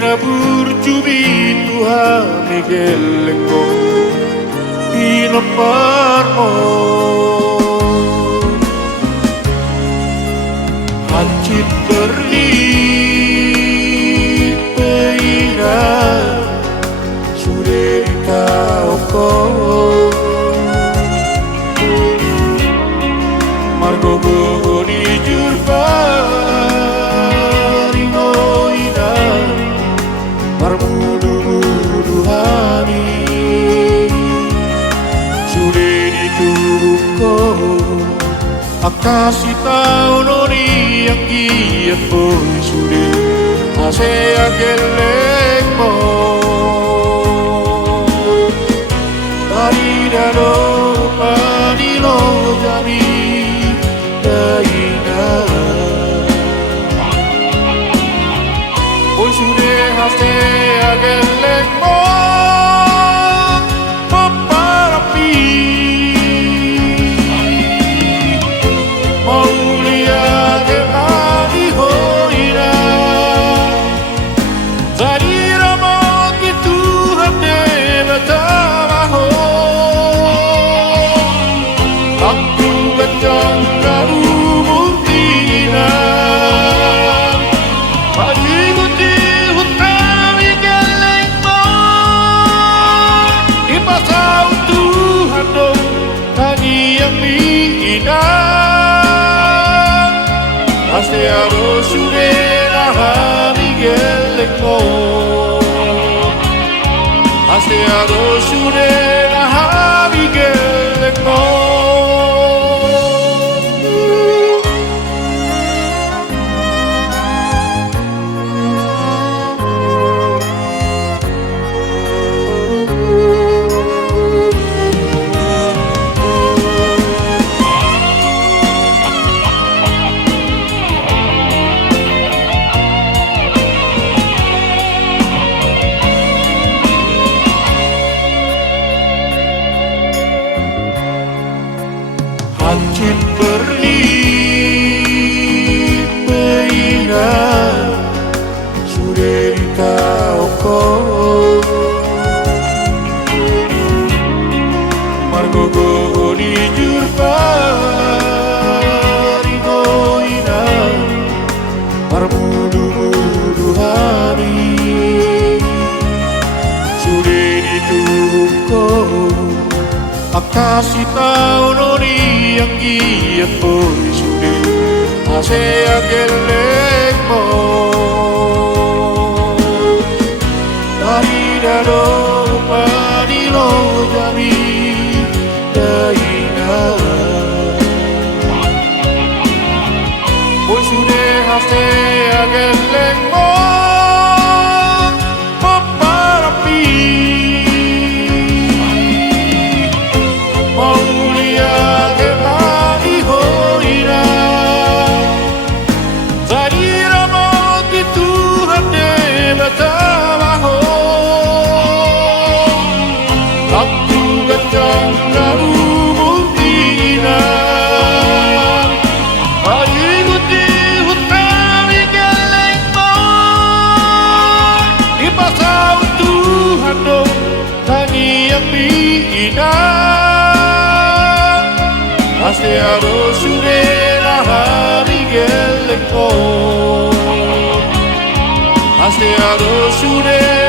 na burjubi Tuhan migelengko inaparmo hancit berli peina sudah kau margo goni jurba ringoina marmudu hari sudah dituko akasi tahu noni yang kian pun sudah asea geleng mo dari dado panilo jami daina pun sudah asea geleng mo Asearo surena hamigeleko Asearo surena hamigeleko hancit berli peina sudah kau margo goni jurba ringoina marmudu hari sudah dituko akasi tahu noni yang kian pun sudah asea geleng mo dari dado panilo jami daina pun sudah asea geleng mo Asearo surena hamigeleko Asearo surena